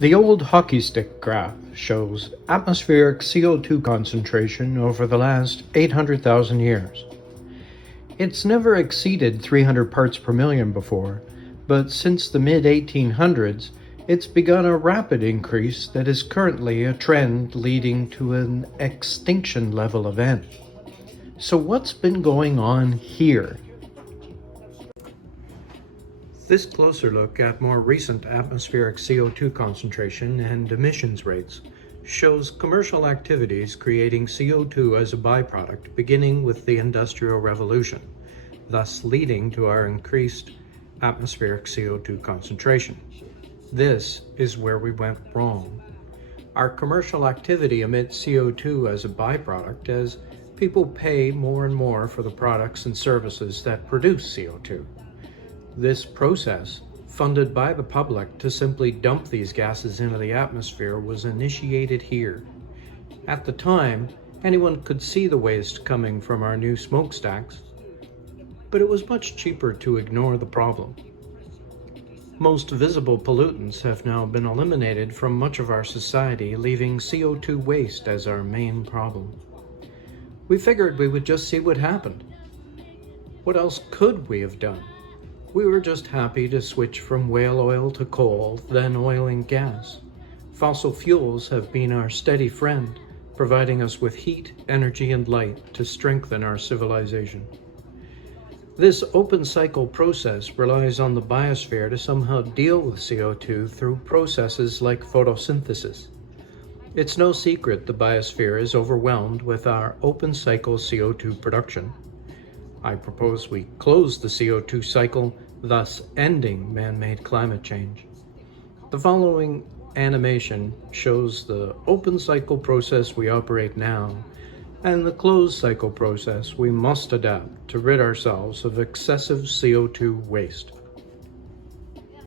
The old hockey stick graph shows atmospheric CO2 concentration over the last 800,000 years. It's never exceeded 300 parts per million before, but since the mid-1800s, it's begun a rapid increase that is currently a trend leading to an extinction level event. So what's been going on here? This closer look at more recent atmospheric CO2 concentration and emissions rates shows commercial activities creating CO2 as a byproduct beginning with the Industrial Revolution, thus leading to our increased atmospheric CO2 concentration. This is where we went wrong. Our commercial activity emits CO2 as a byproduct as people pay more and more for the products and services that produce CO2. This process, funded by the public to simply dump these gases into the atmosphere, was initiated here. At the time, anyone could see the waste coming from our new smokestacks, but it was much cheaper to ignore the problem. Most visible pollutants have now been eliminated from much of our society, leaving CO2 waste as our main problem. We figured we would just see what happened. What else could we have done? We were just happy to switch from whale oil to coal, then oil and gas. Fossil fuels have been our steady friend, providing us with heat, energy, and light to strengthen our civilization. This open cycle process relies on the biosphere to somehow deal with CO2 through processes like photosynthesis. It's no secret the biosphere is overwhelmed with our open cycle CO2 production. I propose we close the CO2 cycle, thus ending man-made climate change. The following animation shows the open cycle process we operate now and the closed cycle process we must adapt to rid ourselves of excessive CO2 waste.